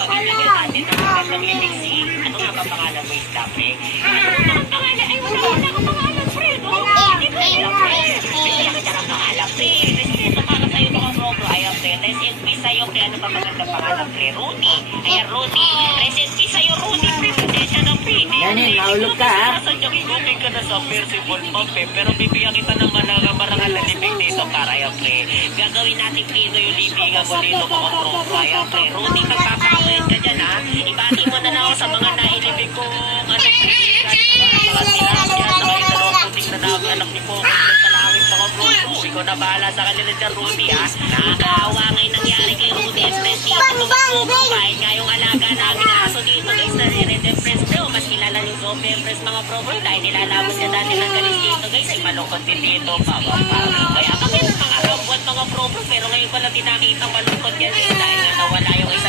pamimigay natin ng magandang living scene. Ano nga ba pangalan mo, Stape? Ano ang pangalan? Ay, wala akong pangalan, Fred. Hindi ko alam, Fred. Bigyan kita ng pangalan, Fred. Respeto para sa'yo mga bro. Ayan, Fred. Rest in peace sa'yo. Kaya ano ba magandang pangalan, Fred? Rudy. Ayan, Rudy. Rest in peace sa'yo, Rudy. Fred, pasensya na, Fred. Yanin, naulog ka, ha? Sadyang igugay ka na sa Percival Pump, Pero bibigyan kita ng marangal na libing dito para, ayan, Fred. Gagawin natin, Fred, yung libingan mo dito mga bro. Ayan, Fred. Rudy, magpapakawin ka dyan, ha? Ibati mo na lang ako sa mga nailibig ko. Mga tilapia, sa kayo dalawang puting na anak ni Poco sa langit mga bro. Ikaw na bahala sa kanila dyan, Rudy, ha? Nakakaawa ngayon nangyari kay Rudy Express dito mga bro. Kahit nga yung alaga namin aso dito guys na Red Express bro. Mas kilala yung Zombie Express mga bro. Dahil nilalabas niya dati ng galis dito guys. Ay malungkot din dito. Kaya kami ng mga rabot mga bro. Pero ngayon ko lang tinakita malungkot yan eh. Dahil nga nawala yung isa